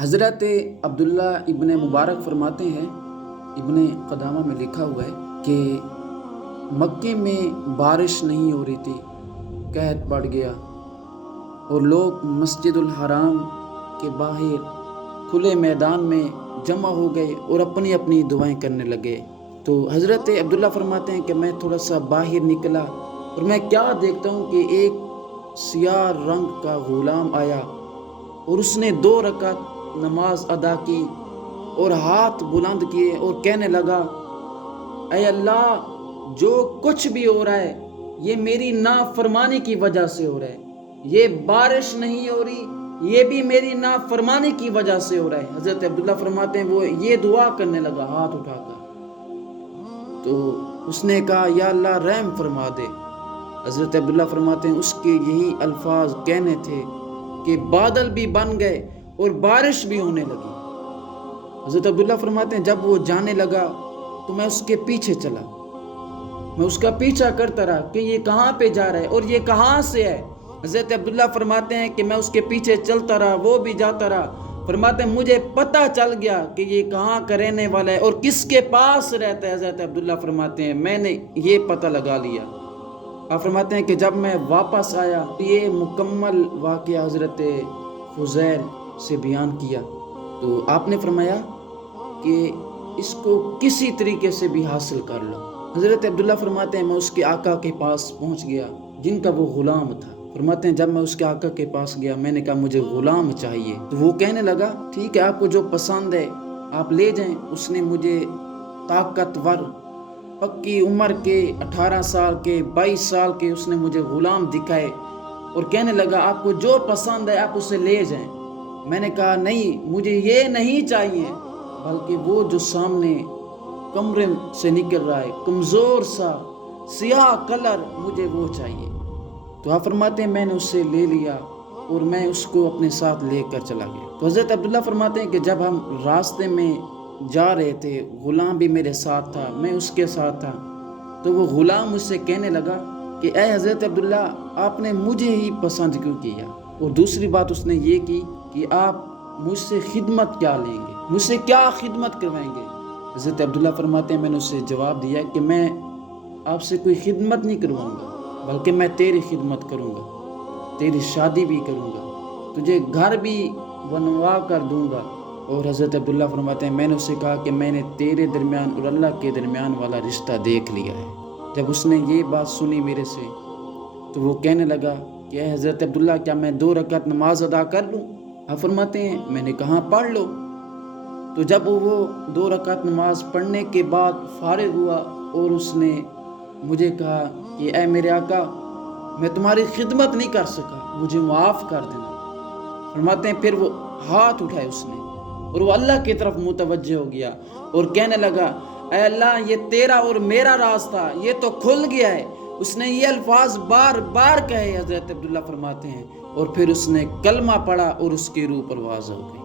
حضرت عبداللہ ابن مبارک فرماتے ہیں، ابن قدامہ میں لکھا ہوا ہے کہ مکے میں بارش نہیں ہو رہی تھی، قحط پڑ گیا اور لوگ مسجد الحرام کے باہر کھلے میدان میں جمع ہو گئے اور اپنی اپنی دعائیں کرنے لگے۔ تو حضرت عبداللہ فرماتے ہیں کہ میں تھوڑا سا باہر نکلا اور میں کیا دیکھتا ہوں کہ ایک سیاہ رنگ کا غلام آیا اور اس نے 2 رکعت نماز ادا کی اور ہاتھ بلند کیے اور کہنے لگا، اے اللہ، جو کچھ بھی ہو رہا ہے یہ میری نافرمانی کی وجہ سے ہو رہا ہے، یہ بارش نہیں ہو رہی یہ بھی میری نافرمانی کی وجہ سے ہو رہا ہے۔ حضرت عبداللہ فرماتے ہیں وہ یہ دعا کرنے لگا ہاتھ اٹھا کر، تو اس نے کہا یا اللہ رحم فرما دے۔ حضرت عبداللہ فرماتے ہیں اس کے یہی الفاظ کہنے تھے کہ بادل بھی بن گئے اور بارش بھی ہونے لگی۔ حضرت عبداللہ فرماتے ہیں جب وہ جانے لگا تو میں اس کے پیچھے چلا، میں اس کا پیچھا کرتا رہا کہ یہ کہاں پہ جا رہا ہے اور یہ کہاں سے ہے۔ حضرت عبداللہ فرماتے ہیں کہ میں اس کے پیچھے چلتا رہا، وہ بھی جاتا رہا۔ فرماتے ہیں مجھے پتہ چل گیا کہ یہ کہاں کا رہنے والا ہے اور کس کے پاس رہتا ہے۔ حضرت عبداللہ فرماتے ہیں میں نے یہ پتہ لگا لیا۔ آپ فرماتے ہیں کہ جب میں واپس آیا یہ مکمل واقعہ حضرت فضیل سے بیان کیا تو آپ نے فرمایا کہ اس کو کسی طریقے سے بھی حاصل کر لو۔ حضرت عبداللہ فرماتے ہیں میں اس کے آقا کے پاس پہنچ گیا جن کا وہ غلام تھا۔ فرماتے ہیں جب میں اس کے آقا کے پاس گیا میں نے کہا مجھے غلام چاہیے، تو وہ کہنے لگا ٹھیک ہے آپ کو جو پسند ہے آپ لے جائیں۔ اس نے مجھے طاقتور پکی عمر کے 18 سال کے 22 سال کے اس نے مجھے غلام دکھائے اور کہنے لگا آپ کو جو پسند ہے آپ اسے لے جائیں۔ میں نے کہا نہیں مجھے یہ نہیں چاہیے، بلکہ وہ جو سامنے کمرے سے نکل رہا ہے کمزور سا سیاہ کلر مجھے وہ چاہیے۔ تو آپ فرماتے ہیں میں نے اسے لے لیا اور میں اس کو اپنے ساتھ لے کر چلا گیا۔ تو حضرت عبداللہ فرماتے ہیں کہ جب ہم راستے میں جا رہے تھے غلام بھی میرے ساتھ تھا، میں اس کے ساتھ تھا، تو وہ غلام مجھ سے کہنے لگا کہ اے حضرت عبداللہ آپ نے مجھے ہی پسند کیوں کیا، اور دوسری بات اس نے یہ کی کہ آپ مجھ سے خدمت کیا لیں گے، مجھ سے کیا خدمت کروائیں گے۔ حضرت عبداللہ فرماتے ہیں میں نے اسے جواب دیا کہ میں آپ سے کوئی خدمت نہیں کرواؤں گا بلکہ میں تیری خدمت کروں گا، تیری شادی بھی کروں گا، تجھے گھر بھی بنوا کر دوں گا۔ اور حضرت عبداللہ فرماتے ہیں میں نے اسے کہا کہ میں نے تیرے درمیان اور اللہ کے درمیان والا رشتہ دیکھ لیا ہے۔ جب اس نے یہ بات سنی میرے سے تو وہ کہنے لگا کہ اے حضرت عبداللہ کیا میں 2 رکعت نماز ادا کر لوں؟ آپ فرماتے ہیں میں نے کہا پڑھ لو۔ تو جب وہ 2 رکعت نماز پڑھنے کے بعد فارغ ہوا اور اس نے مجھے کہا کہ اے میرے آقا میں تمہاری خدمت نہیں کر سکا، مجھے معاف کر دینا۔ فرماتے ہیں پھر وہ ہاتھ اٹھائے اس نے اور وہ اللہ کی طرف متوجہ ہو گیا اور کہنے لگا اے اللہ یہ تیرا اور میرا راز تھا، یہ تو کھل گیا ہے۔ اس نے یہ الفاظ بار بار کہے حضرت عبداللہ فرماتے ہیں، اور پھر اس نے کلمہ پڑھا اور اس کی روح پرواز ہو گئی۔